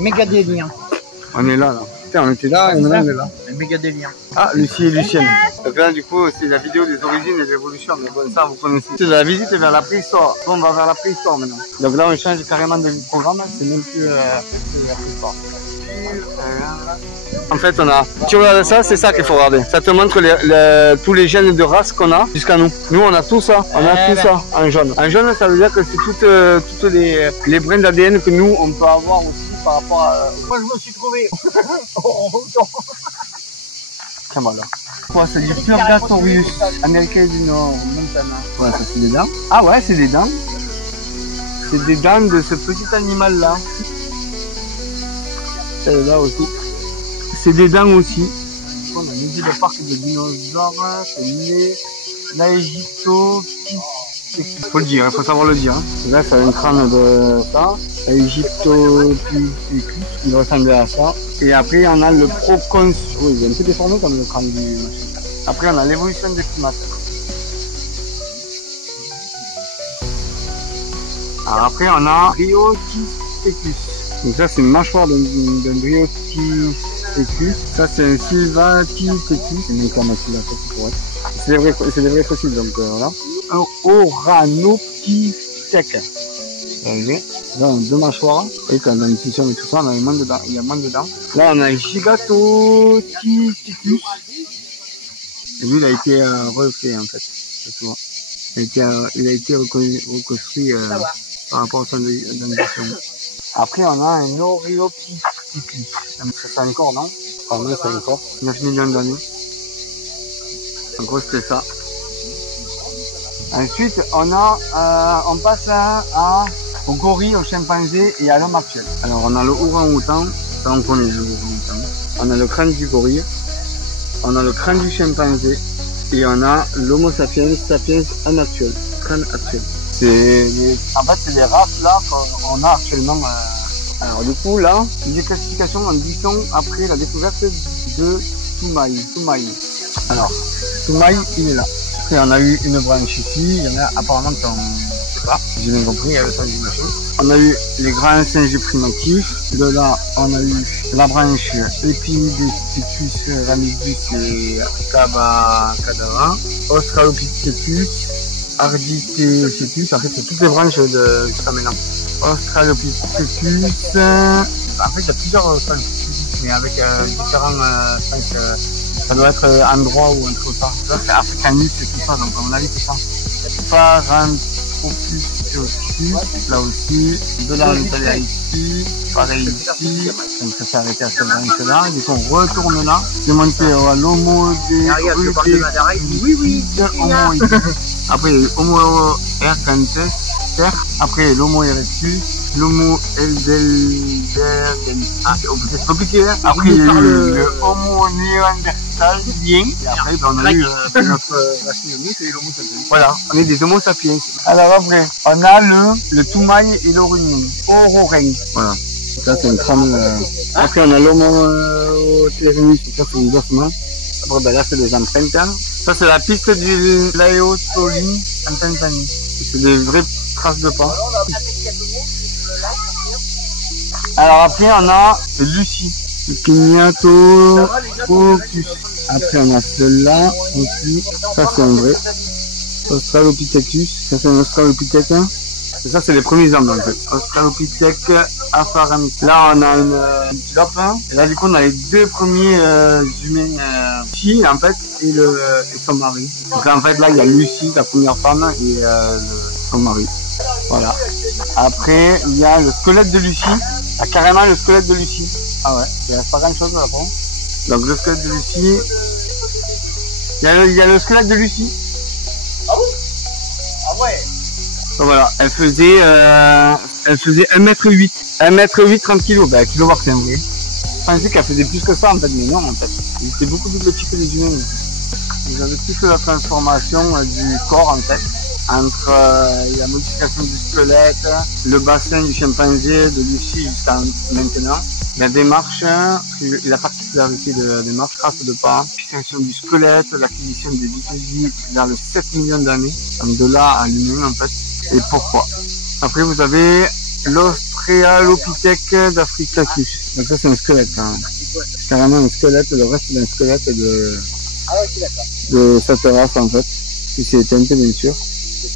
Méga délire. On est là. Putain, on était là et maintenant on est là. Méga délire. Ah, Lucie et Lucienne. Donc là, du coup, c'est la vidéo des origines et de l'évolution. Mais bon, ça, vous connaissez. C'est de la visite vers la préhistoire. Bon, on va vers la préhistoire maintenant. Donc là, on change carrément de programme. C'est même plus la préhistoire. En fait, on a. Tu regardes ça, c'est ça qu'il faut regarder. Ça te montre tous les gènes de race qu'on a jusqu'à nous. Nous, on a tout ça. On a tout ça en jaune. En jaune, ça veut dire que c'est toutes les brins d'ADN que nous, on peut avoir aussi par rapport à. Moi, je me suis trouvé. Tiens, voilà. Quoi, c'est du Purgatorius, américain du Nord, Montana. Ouais, ça c'est des dents. Ah ouais, c'est des dents. C'est des dents de ce petit animal-là. Celle-là aussi. C'est des dents aussi. On a mis le parc de dinosaures, c'est né l'Aegyptopithecus. Faut le dire, il faut savoir le dire. Là, ça a un crâne de ça. L'Aegyptopithecus, il ressemblait à ça. Et après, on a le Proconsuls. Oui, il est un peu déformé comme le crâne du machin. Après, on a l'évolution des primates. Alors après, on a Bryopithecus. Donc ça, c'est une mâchoire d'un Bryopithecus. Ça, c'est un Sylvaticecus. C'est une incarnation là, ça pourrait être. C'est des vrais fossiles, donc voilà. Un Oranopithèque. Là, on a deux mâchoires. Et quand on a une scission et tout ça, on a moins de dents. Il y a moins de dents. Là, on a un Gigantopithecus. Et lui, il a été refait, en fait. Tu vois. Il a été reconstruit par rapport à son organisation. Après, on a un Oreopithecus. C'est un corps, non? Pardon, c'est un corps. 9 millions d'années. En gros, c'était ça. Ensuite, on passe au gorille, au chimpanzé et à l'homme actuel. Alors, on a le orang-outan. Ça, on connaît le orang-outan. On a le crâne du gorille. On a le crâne du chimpanzé. Et on a l'homo sapiens en actuel. Crâne actuel. En fait, c'est les races là qu'on a actuellement. Alors du coup là, des classifications en 10 ans après la découverte de Toumaï. Alors, Toumaï, il est là. Après, on a eu une branche ici. Il y en a apparemment qu'on ne sait pas. J'ai bien compris, il y a le singe du machin. On a eu les grands singes primitifs. De là, on a eu la branche Epinidecticus, Ramidus et Cabacadara. Australopithecus. Ardipithecus, en fait c'est toutes les branches de ça maintenant. Australopithecus, en fait il y a plusieurs Australopithecus, mais avec différents ça doit être endroit ou un truc comme ça. Là c'est Africanus et tout ça, donc à mon avis c'est ça. Paranthropus, là aussi, de là on est allé ici, pareil ici, donc ça s'est arrêté à cette branche là, du coup on retourne là, c'est monté à l'homo des après, il y a eu Homo ergantes, après l'Homo erectus, l'Homo heidelbergensis, c'est compliqué, hein. Après, il y a eu le Homo néandertalien, et après, on a eu notre racine c'est l'Homo sapiens. Voilà, on est des Homo sapiens. Alors après, on a le Toumaï et l'Orungen, voilà. Ça, c'est un crâne. Après, on a l'Homo thérinus, ça, c'est les ossements. Après, ben là, c'est des empreintes. Ça, c'est la piste du Laeotoline en Tanzanie. C'est des vraies traces de pas. Alors après, on a Lucie, le Kinyatopithecus. Après, on a celle-là aussi. Ça, c'est un vrai Australopithecus. Ça, c'est un Australopithèque. Et ça, c'est les premiers hommes, en fait. Australopithèque Afaramys. Là, on a une antilope. Et là, du coup, on a les deux premiers humains ici, en fait, et son mari. Donc là, en fait, là, il y a Lucie, la première femme, et son mari. Voilà. Après, il y a le squelette de Lucie. Il y a carrément le squelette de Lucie. Ah ouais, il reste pas grand chose là-bas. Donc, le squelette de Lucie. Il y a le squelette de Lucie. Ah oui? Ah ouais. Donc voilà, elle faisait 1m8. 1m8, 30 kg. Ben, kilowatt, c'est un vrai. Je pensais qu'elle faisait plus que ça, en fait, mais non, en fait. Elle était beaucoup plus petite que les humains. Vous avez plus que la transformation du corps, en fait, entre la modification du squelette, le bassin du chimpanzé, de Lucie jusqu'à maintenant. La démarche, la particularité de la démarche, trace de pas, fixation du squelette, l'acquisition des vitosies vers les 7 millions d'années, donc de là à l'humain en fait. Et pourquoi? Après vous avez l'Australopithecus Australopithèque d'Africacus. Donc ça c'est un squelette, hein. Carrément un squelette, le reste d'un squelette de cette race en fait, qui s'est éteinte bien sûr.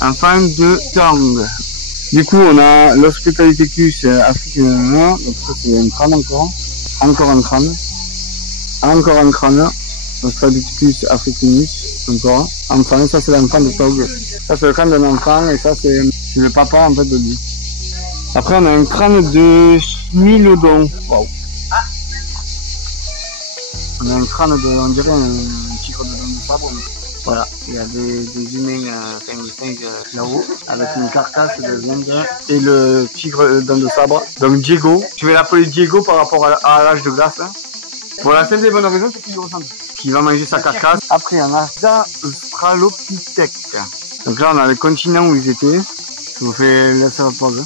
Enfin de Tang. Du coup on a l'Australopithecus africain, donc ça c'est un crâne encore un crâne, l'Australopithecus africanus, encore. Enfin ça c'est l'enfant de Tang. Ça c'est le crâne d'un enfant et ça c'est le papa en fait de lui. Après on a un crâne de Smilodon. Waouh. On a un crâne de, on dirait un tigre de dents de sabre. Voilà, il y a des humains, là-haut, avec une carcasse de viande et le tigre de dents de sabre. Donc Diego, tu vas l'appeler Diego par rapport à l'âge de glace. Hein. Pour la seule des bonnes raisons, c'est qu'il lui ressemble. Qui va manger sa carcasse. Après, on a l'Australopithèque. Donc là, on a le continent où ils étaient. Je vous fais laisser la pause.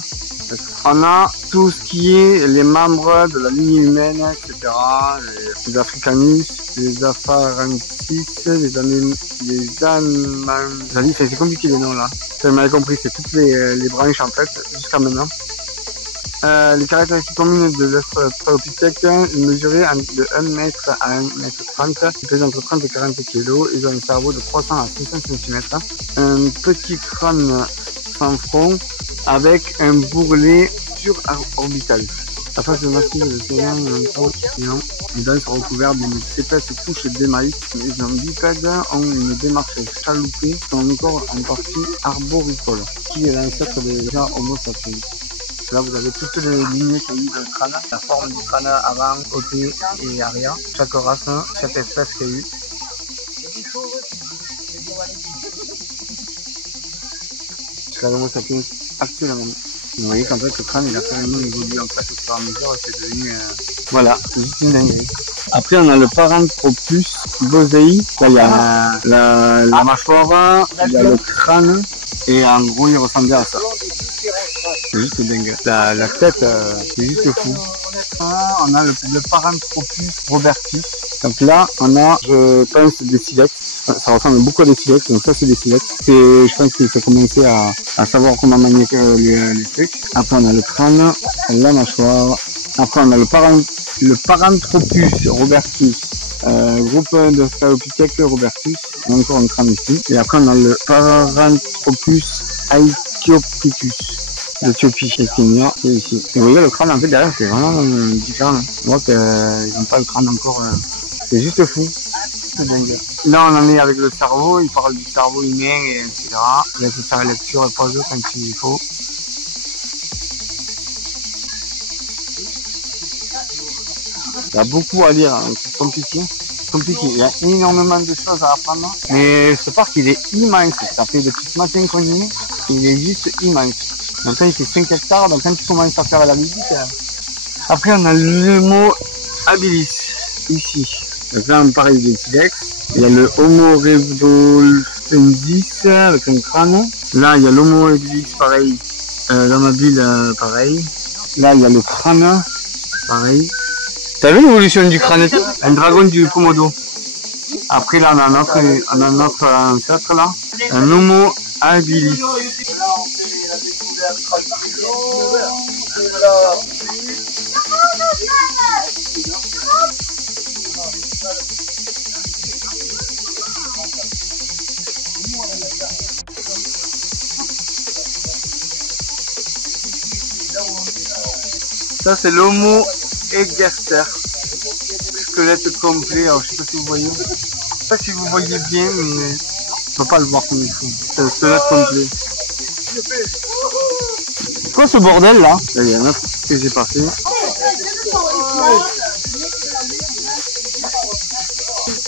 On a tout ce qui est les membres de la lignée humaine, etc. Les Africanus, les Afarensis, les Amanzali, c'est compliqué les noms là. Vous m'avez compris, c'est toutes les branches en fait, jusqu'à maintenant. Les caractéristiques communes de l'Australopithèque, ils mesuraient de 1 mètre à 1 mètre 30, ils pèsent entre 30 et 40 kg, ils ont un cerveau de 300 à 500 cm, un petit crâne sans front, avec un bourrelet surorbital. La face de massif de l'océan les dents sont recouvertes d'une épaisse couche d'émail. Les jambes bipèdes ont une démarche chaloupée, sont encore en partie arboricoles, qui est l'ancêtre des gens Homo sapiens. Là, vous avez toutes les lignées qu'il y a eu dans le crâne, la forme du crâne avant, côté et arrière, chaque race, chaque espèce qu'il y a eu. C'est Homo sapiens actuellement. Vous voyez qu'en fait le crâne il a carrément évolué en fait au fur et à mesure et c'est devenu voilà, c'est juste une dinguerie. Après on a le Paranthropus bosei, là il y a la mâchoire, il y a le crâne et en gros il ressemblait à ça. C'est juste dingue. La tête c'est juste fou. On a le Paranthropus robertus. Donc là on a je pense des silex. Ça ressemble beaucoup à des silex, donc ça c'est des silex. Je pense que ça commençait à savoir comment manier les trucs. Après on a le crâne, la mâchoire. Après on a le Paranthropus robertus, groupe d'Australopithèque robertus. On a encore un crâne ici. Et après on a le Paranthropus aethiopicus d'Éthiopie et Kenya, c'est ici. Et vous voyez le crâne en fait derrière c'est vraiment différent. On voit qu'ils n'ont pas le crâne encore. C'est juste fou. Dingue. Là on en est avec le cerveau, il parle du cerveau humain et etc. Laisse faire la lecture et pause quand il faut. Il y a beaucoup à lire, hein. C'est compliqué. Il y a énormément de choses à apprendre. Mais ce parc il est immense, ça fait depuis ce matin qu'on y est, il est juste immense. Donc là il fait 5 hectares, donc quand tu commences à faire la visite. Après on a l'Homo habilis, ici. Donc là on parle des silex. Il y a le Homo rhodolfensis avec un crâne. Là il y a l'Homo habilis pareil, l'amabile pareil. Là il y a le crâne pareil. T'as vu l'évolution du crâne et tout? Un dragon du Komodo. Après là on a notre ancêtre là, un Homo habilis. Ça c'est l'Homo egerter, squelette complet. Alors je sais pas si vous voyez, je sais pas si vous voyez bien, mais on peut pas le voir comme il faut. C'est un squelette complet. C'est quoi ce bordel là? Là il y a un autre que j'ai pas fait.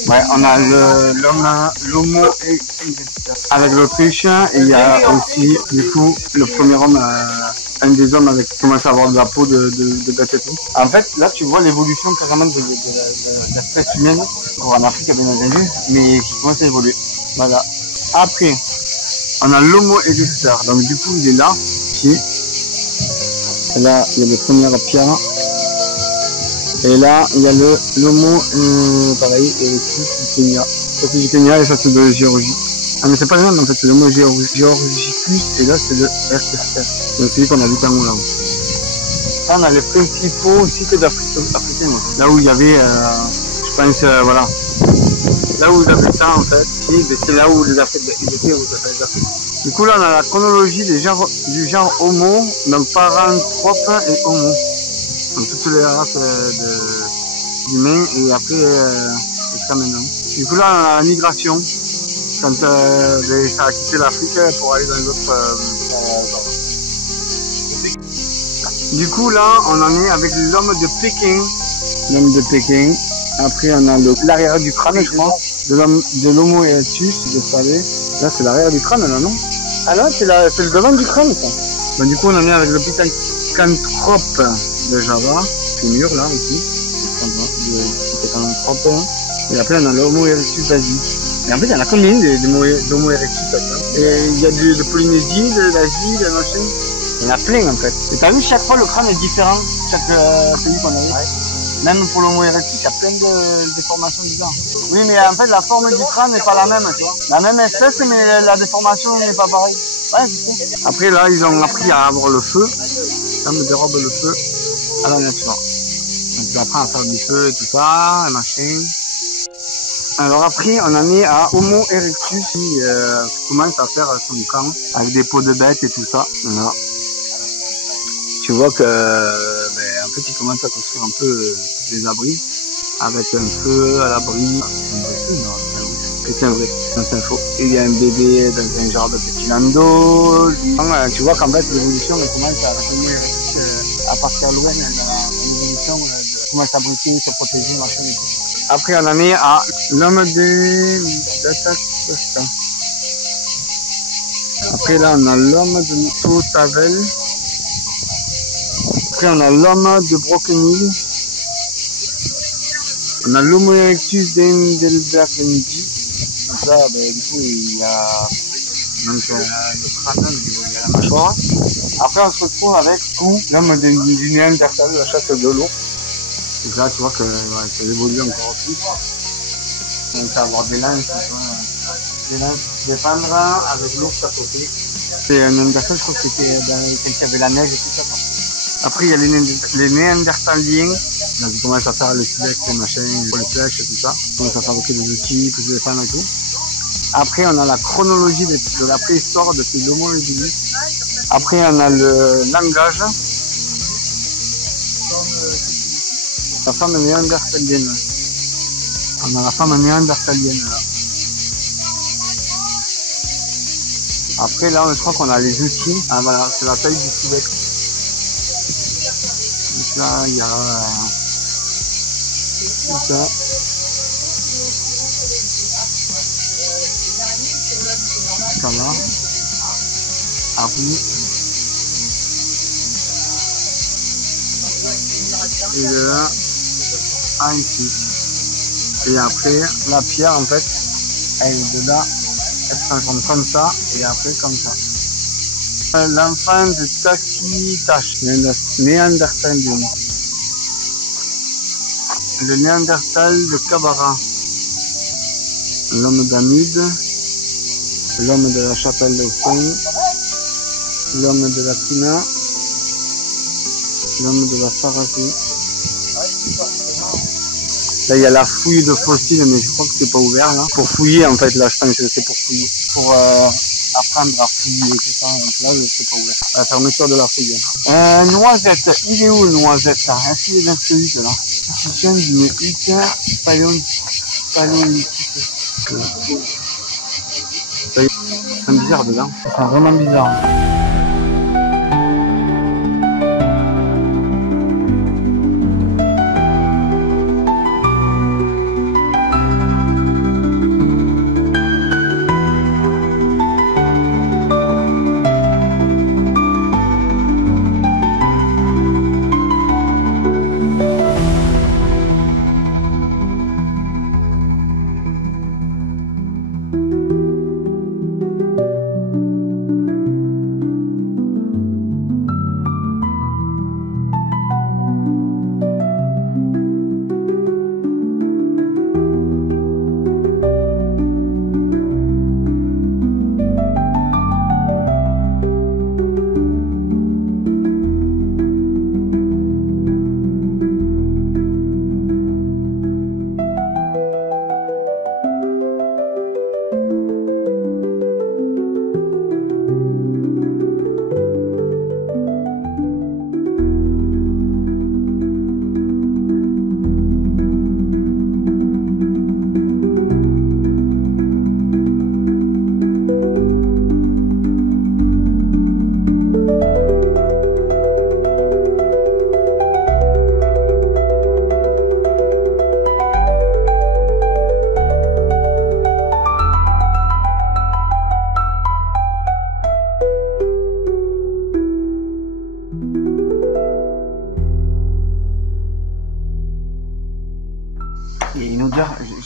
Ouais, on a l'Homo egerter avec l'Autriche et il y a aussi du coup le premier homme. Un des hommes avec qui commence à avoir de la peau de bête et tout. En fait, là, tu vois l'évolution carrément de l'espèce humaine, en Afrique, bien entendu, mais qui commence à évoluer. Voilà. Après, on a l'Homo erectus. Donc, du coup, il est là, ici. Et là, il y a les premières pierres. Et là, il y a l'Homo, pareil, erectus du Kenya. Ça, c'est du Kenya et ça, c'est de la Géorgie. Ah mais c'est pas le même en fait, c'est le mot Georgicus et là c'est le Erkester. Donc c'est lui qu'on a vu en haut là-haut. Là, on a les principaux sites africains. Là où il y avait, je pense, voilà. Là où ils avaient ça en fait, c'est là où les Africains étaient, où ça fait les Africains. Du coup là on a la chronologie du genre Homo, donc Paranthrope et Homo. Donc toutes les races d'humains et après jusqu'à maintenant. Du coup là on a la migration, quand ça a quitté l'Afrique pour aller dans les autres Du coup là on en est avec l'homme de Pékin. L'homme de Pékin. Après on a l'arrière du crâne je pense. De l'Homo erectus, de saler. Là c'est l'arrière du crâne là non? Ah là c'est le devant du crâne ça. Ben, du coup on en est avec le Pithecanthrope de Java, fémur là aussi. Le Pithecanthrope. Et après on a l'Homo erectus d'Asie. Et en fait il y en a combien d'Homo erectus là? Et il y a de Polynésie, d'Asie, de machin. Il y en a plein en fait. Et t'as vu chaque fois le crâne est différent, chaque pays qu'on a vu. Ouais. Même pour l'Homo erectus, il y a plein de déformations bizarres. Oui, mais en fait, la forme du crâne n'est pas la même, tu vois. La même espèce, mais la déformation n'est pas pareille. Ouais, c'est ça. Après, là, ils ont appris à avoir le feu. Là, on dérobe le feu à la nature. Donc, ils apprennent à faire du feu et tout ça, et machin. Alors après, on en est à Homo erectus qui commence à faire son camp avec des peaux de bêtes et tout ça. Voilà. Tu vois que en fait il commence à construire un peu des abris avec un feu à l'abri. C'est un vrai, c'est un faux. Il y a un bébé dans un genre de petit landau. Tu vois qu'en fait l'évolution commence à partir loin, l'évolution commence à brûler, se protéger, machin et tout. Après on en est à l'homme de Après là on a l'homme de Totavel. Après on a l'homme de Brokenhill. On a l'Homo erectus d'Engelbergenji. Donc là, du coup, il y a le crâne, il y a la mâchoire. Après on se retrouve avec tout l'homme du Néandertal, la chasse de l'eau. Donc là tu vois que ça évolue encore plus. Donc ça va avoir des lances qui se défendre avec l'ours à côté. C'est un Néandertal, je crois que c'était quand il y avait la neige et tout ça. Après il y a les Néandertaliens, donc ils commencent à faire les silex, les machins, les flèches et tout ça. Ils commencent à fabriquer des outils pour se défendre et tout. Après on a la chronologie de la préhistoire de ces Homo erectus. Après on a le langage. La femme néandertalienne. On a la femme néandertalienne là. Après là je crois qu'on a les outils. Ah voilà, c'est la taille du silex. Donc là il y a tout ça. Ça va. Arroux. Et de là à ici. Et après la pierre en fait elle est de là, elle se transforme comme ça et après comme ça. L'enfant de Takitash, néandertalien. Le néandertal de Kabara. L'homme d'Amide. L'homme de la chapelle de Hussein. L'homme de la Tina. L'homme de la Pharasée. Là il y a la fouille de fossiles mais je crois que c'est pas ouvert là. Pour fouiller en fait là je pense que c'est pour fouiller. Pour apprendre à fouiller tout ça. Donc là c'est pas ouvert. La fermeture de la fouille. Noisette, il est où le noisette là? Est-ce qu'il est dans ce hutte là? Institution d'une hutte paléolithique. C'est bizarre dedans. C'est vraiment bizarre.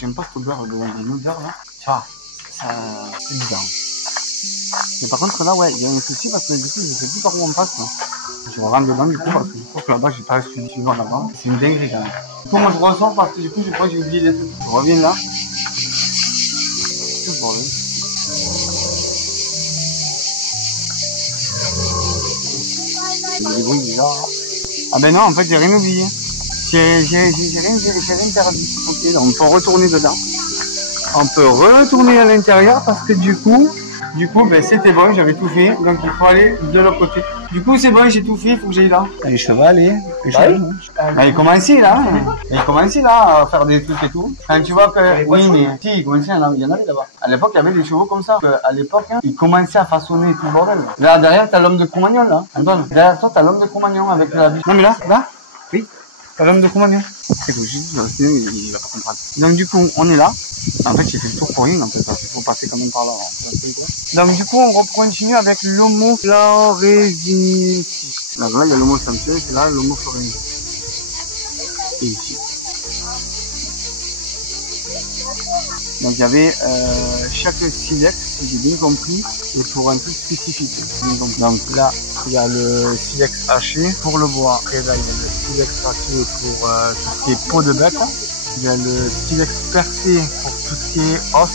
j'aime pas cette odeur de l'odeur là. Tu vois, ça, c'est bizarre. Mais par contre là, ouais, il y a un souci parce que du coup, je sais plus par où on passe. Là. Je rentre dedans du coup parce que je crois que là-bas, j'ai pas suivant là-bas. C'est une dinguerie quand même. Du coup, moi je ressors parce que du coup, je crois que j'ai oublié des trucs. Je reviens là. C'est le bordel. Il y a des bruits bizarres. Ah ben non, en fait, j'ai rien oublié. J'ai rien perdu. Ok, donc on peut retourner dedans. On peut retourner à l'intérieur parce que du coup, ben c'était bon, j'avais tout fait. Donc il faut aller de l'autre côté. Du coup, c'est bon, j'ai tout fait, il faut que j'aille là. Les chevals, il commence là. Il commence là à faire des trucs et tout. Quand tu vois que, oui, mais si, il commençait, il y en avait là-bas. À l'époque, il y avait des chevaux comme ça. À l'époque, il commençait à façonner tout le bordel. Là, derrière, t'as l'homme de Cro-Magnon, là. Antoine, derrière toi, t'as l'homme de Cro-Magnon avec la biche. Non, mais là, oui. T'as l'homme de Cro-Magnon. C'est logique, sinon il va pas comprendre. Donc du coup, on est là. En fait, j'ai fait le tour pour rien, en fait, parce qu'il faut passer quand même par là. Donc du coup, on continue avec l'Homo florensis. Donc là, il y a l'Homo sapiens, et là, l'Homo florensis. Et ici. Donc il y avait chaque silex, si j'ai bien compris, et pour un truc spécifique. Donc là, il y a le silex haché pour le bois. Et là, il y a le silex haché pour tout ce qui est peau de bête. Il y a le silex percé pour tout ce qui est os.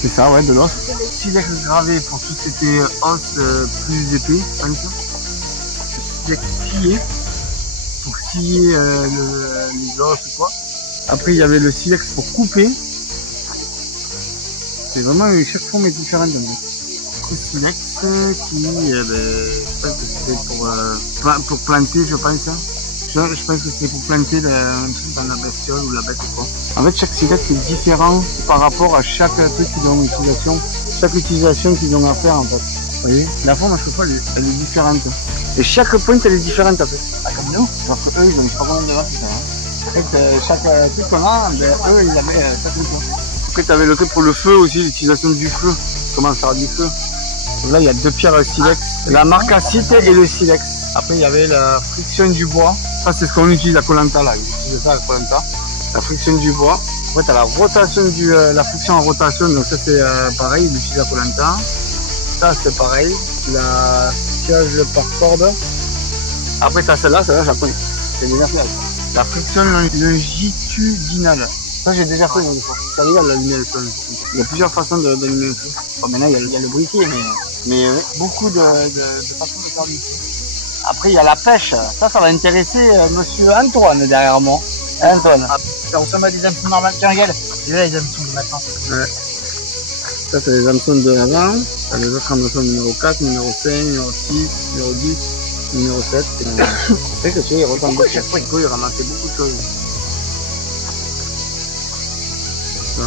C'est ça, ouais, de l'os. Silex gravé pour tout ce qui est os plus épais, comme ça. Le silex scié pour scier les os ou quoi. Après, il y avait le silex pour couper. C'est vraiment chaque forme est différente. Le silex qui, je pense que c'était pour planter, je pense. Je pense que c'est pour planter un truc dans la bestiole ou la bête ou quoi. En fait, chaque silex est différent par rapport à chaque truc qu'ils ont utilisation. Chaque utilisation qu'ils ont à faire en fait. Vous voyez, la forme à chaque fois elle est différente. Et chaque pointe elle est différente en fait. Ah, comme nous. Alors que eux ils ont je sais pas combien de vaches. En fait, chaque truc qu'on a, ben, eux ils avaient chaque truc. Après tu avais le truc pour le feu aussi, l'utilisation du feu. Comment faire du feu. Donc là il y a deux pierres silex. La marcassite et le silex. Après il y avait la friction du bois. Ça c'est ce qu'on utilise à Koh-Lanta là. Ils utilisent ça à Koh-Lanta. La friction du bois. Après tu as la rotation la friction en rotation. Donc ça c'est pareil, ils l'utilisent à Koh-Lanta. Ça c'est pareil. La siège par corde. Après tu as celle-là j'en connais. C'est déjà fait. La friction longitudinale. Ça j'ai déjà fait une fois. Ça arrive à l'allumer le feu. Il y a plusieurs façons d'allumer le feu. Bon, maintenant il y a le briquet mais beaucoup de façons de faire du feu. Après il y a la pêche. Ça va intéresser monsieur Antoine derrière moi. Antoine. Ah, ça ressemble à des hameçons normales. Tiens regarde. C'est là les hameçons de maintenant. Ouais. Ça c'est les hameçons de avant. T'as les autres hameçons numéro 4, numéro 5, numéro 6, numéro 10. Numéro 7, c'est que tu vois, il ressemble beaucoup. Chaque fois, il ramassait beaucoup de choses. Ça,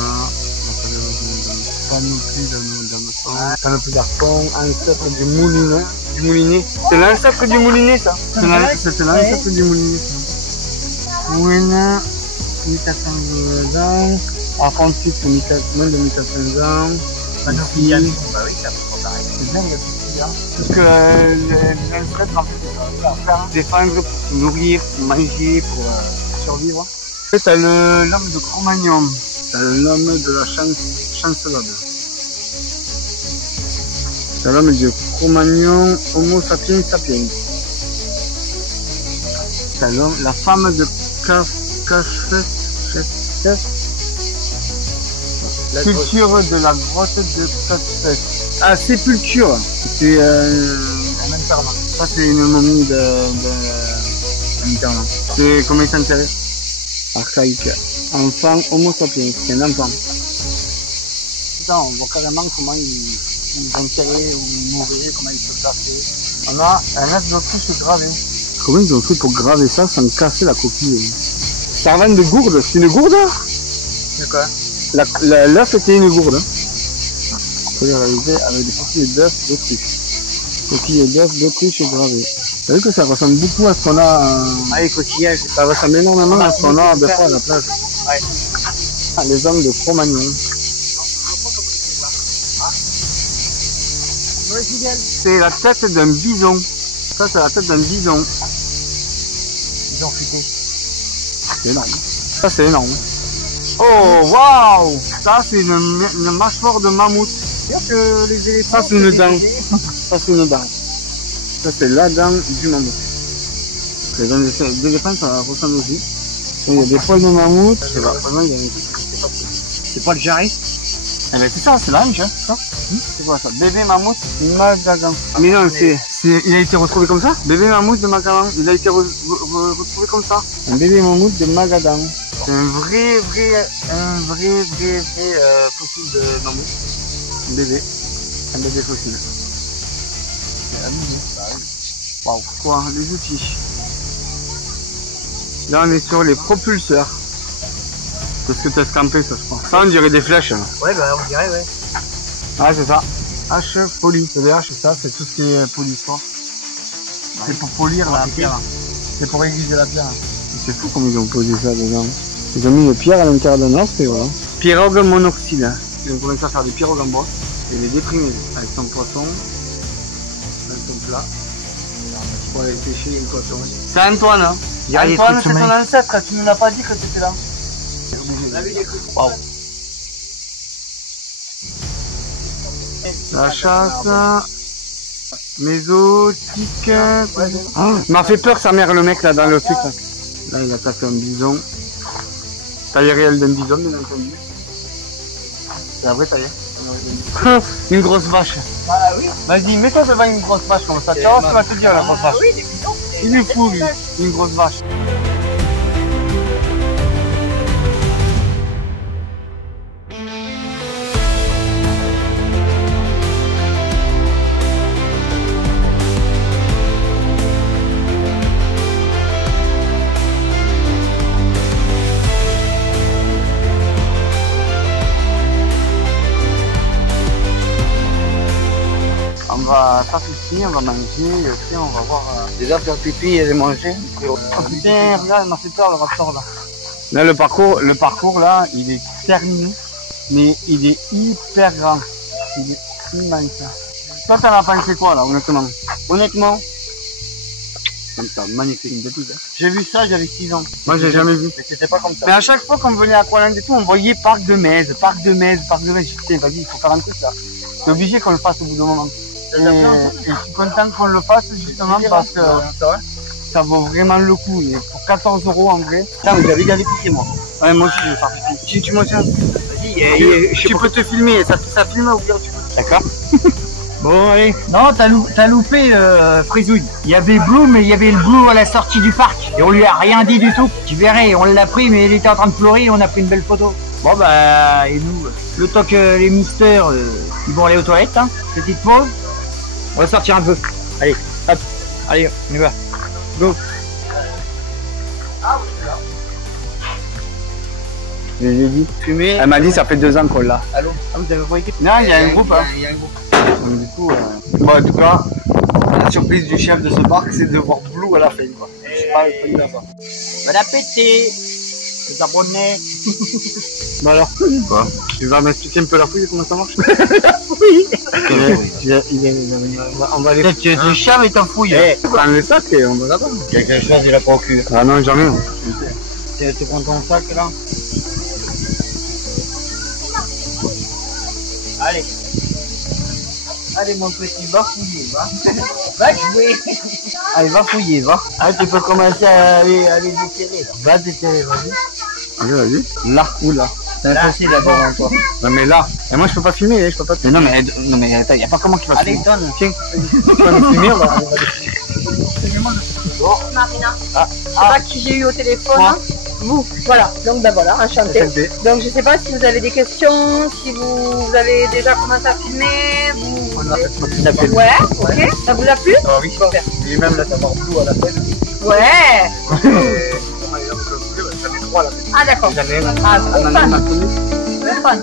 panoplie d'hameçons, panoplie d'arpons, ancêtre du moulinet. C'est l'ancêtre du moulinet, ça. C'était l'ancêtre du moulinet. Moulinet, 1400 ans. Arpentique, moins de 1400 ans. Panoplie d'hameçons, bah oui, c'est à peu près pareil. C'est bien, il y a tout. Parce que les ancêtres, en fait, ça faire défendre, pour se nourrir, pour manger, pour survivre. En fait, t'as l'homme de Cro-Magnon, t'as l'homme de la chancelade. T'as l'homme de Cro-Magnon, Homo sapiens sapiens. T'as la femme de Cafès. Culture de la grotte de Cafès. Ah, sépulture. C'est même permanent. Ça, c'est une momie d'un permanent. C'est comment il s'intéresse. Archaïque. Enfant, Homo sapiens. C'est un enfant. Putain, on voit carrément comment il s'intéresse ou il mourait, comment il se plaçait. On a un œuf d'Autriche gravé. Comment ils ont fait pour graver ça sans casser la coquille? Servant de gourde. C'est une gourde? C'est quoi? L'œuf était une gourde. On peut les réaliser avec des coquilles d'œufs d'Autriche. Coquilles d'œufs d'Autriche gravées. Vous savez que ça ressemble beaucoup à ce qu'on a les coquillages. Ça ressemble énormément à ce qu'on a de fois à la plage. Ouais. Ah, les hommes de Cro-Magnon. C'est la tête d'un bison. Ça c'est la tête d'un bison. Bison futé. C'est énorme. Ça c'est énorme. Oh, waouh! Ça, c'est une mâchoire de mammouth. Que les éléphants. Ça, c'est une dent. Ça, c'est une dent. Ça, c'est la dent du mammouth. Les dents d'éléphant, ça ressemble aussi. Il y a des poils de mammouth. Je sais pas, vraiment, il y a une... C'est pas le jarret? Eh ben, c'est ça, c'est la hanche, hein, ça. C'est quoi ça? Bébé mammouth Magadan. Mais non, il a été retrouvé comme ça? Bébé mammouth de Magadan. Il a été retrouvé comme ça. Un bébé mammouth de Magadan. C'est un vrai fossile de mammouth. Un bébé fossile. Waouh, quoi, les outils. Là, on est sur les propulseurs. C'est ce que tu as escampé, ça, je crois. Ça, on dirait des flèches. Ouais, bah, on dirait, ouais. Ah, c'est ça. Hache polie. C'est des haches, ça, c'est tout ce qui est polissoir. C'est pour polir la pierre. C'est pour aiguiser la pierre. C'est fou comme ils ont posé ça dedans. Ils ont mis une pierre à l'intérieur d'un os, et voilà. Pirogue monoxyde. Ils ont commencé à faire des pirogues en bois. Et les déprimer avec son poisson, avec son plat. Pour aller pêcher une poisson. C'est Antoine, hein. Antoine, c'est ton ancêtre. Tu ne l'as pas dit que tu étais là. Wow. La chasse mésotique. Oh, il m'a fait peur sa mère, le mec là dans le truc. Là il attaque un bison. Taille réelle d'un bison, bien entendu. C'est la vraie taille. Une grosse vache. Bah oui. Vas-y, mets-toi devant une grosse vache comme ça. Tu vois ce que va te dire la grosse vache. Oui, des bisons. Il est fou lui, une grosse vache. On va faire pipi, on va manger, et aussi on va voir... Déjà faire pipi et les manger. Oh putain, regarde, il m'a fait peur le raptor là. Là le parcours là, il est terminé, mais il est hyper grand. Il est immense. Toi t'en as pensé quoi là, honnêtement? Honnêtement, comme ça, magnifique, une pépite. Hein. J'ai vu ça, j'avais 6 ans. Moi j'ai jamais vu. Mais c'était pas comme ça. Mais à chaque fois qu'on venait à Aqualand et tout, on voyait parc de Metz. Je dis putain, vas-y, il faut faire un truc là. C'est obligé qu'on le fasse au bout d'un moment. Et je suis content qu'on le fasse justement parce que ça vaut vraiment le coup. Et pour 14 € en vrai. Putain, mais j'avais d'aller pisser moi. Ouais, moi aussi je vais faire pipi. Si tu m'en tiens, Vas-y, tu peux te filmer, ça filme au pire tu peux. D'accord. Bon allez. Non, t'as loupé Frisouille. Il y avait Blue, mais il y avait le Blue à la sortie du parc. Et on lui a rien dit du tout. Tu verrais, on l'a pris, mais il était en train de pleurer et on a pris une belle photo. Bon bah, et nous, le temps que les misters, ils vont aller aux toilettes, hein. Petite pause. On va sortir un peu. Allez, hop. Allez, on y va. Go. Je lui ai dit. Fumer. Elle m'a dit ça fait 2 ans qu'on l'a. Allô. Ah, vous avez pas été? Non, il y a un groupe. Hein. Il y a un groupe. Donc, du coup, bon, en tout cas, la surprise du chef de ce parc, c'est de voir Blue à la fin. Quoi. Je sais pas, il faut dire ça. Bon appétit. Les abonnés. Bah alors, quoi? Tu vas m'expliquer un peu la fouille, comment ça marche? Oui. On va aller. Tu chats et t'en fouilles. Prends le sac et on va là-bas. Quelque chose, il a pas au cul. Ah non, jamais. Tu prends ton sac là. Allez. Allez mon petit, va fouiller, va. Va jouer. Allez, va fouiller, va. Allez, tu peux commencer à aller déterrer là. Va déterrer, vas-y. Allez, vas-y. Là ou là. C'est facile d'abord en toi. Non mais là. Et moi je peux pas filmer, je peux pas. Mais non mais attends, y a pas comment qu'il va Allez, filmer. donne. Tiens. Tu vas me filmer, on va Marina. Ah. Je sais pas qui j'ai eu au téléphone. Moi. Vous. Voilà. Donc ben voilà, enchanté. Donc je sais pas si vous avez des questions, si vous avez déjà commencé à filmer. On a fait. Ouais, ok. Ça vous a plu? Ah oui, super. Et même là, savoir Blue à la fin. Ouais. J'en ai 3 là. Ah d'accord. J'en ai un. Ah, trop On en a fan. un. Trop fan.